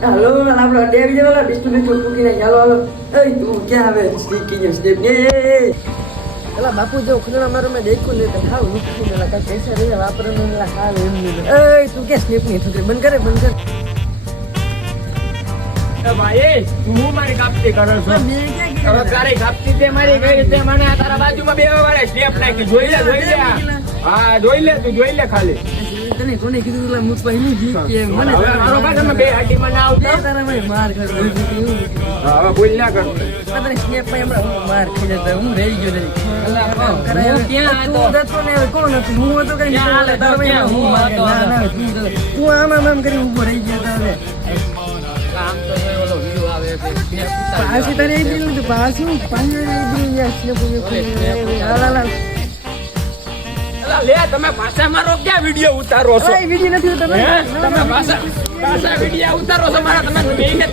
હાલો આપણો ડેવી જેવાલા ડિસ્ટ્રીબ્યુટ ચૂકી નાખી હાલો હાલો એ તું ક્યાં આવે સ્ટીપ કીજો સ્ટીપ ને એલા બાપુ જો ખુદરા મારો મેં દેખ્યું ને તો ખાવ નુકસી ને લગા પૈસા રે વાપરનો ને ખાવ એમ ને એ તું કે સ્ટીપ ની થતી બંધ કરે એ ભાઈ તું મારી કાપતી કરો છો હવે તારી કાપતી તે મારી ગઈ તે મને આ તારા બાજુમાં બે વાળે સ્ટેપ નાખી જોઈ લે હા જોઈ લે તું જોઈ લે ખાલી તને કોને કીધું લા મુક પહેલી જી કે મને મારો પાછો બે હાડી મને આવતો તારા મને માર ખાધો હવે ભૂલ ના કર તને સ્નેપ માં હમણાં માર ખાઈ જતો હું રહી ગયો નહીં હું ક્યાં હતો ને કોણ હતું હું હતો કઈ હું હતો ના તું આમ કરી ઊભો રહી ગયો હવે આમ તો ઓલો વ્યૂ આવે પાછી તારે એક દિન તો પાછું પાંજરે દિન યાસને હાલા લે તમે પાછા મારો ક્યાં વિડિયો ઉતારો છો ઓય વિડિયો નથી ઉતારતો તમે પાછા વિડિયો ઉતારો છો મારા તમે બેઈને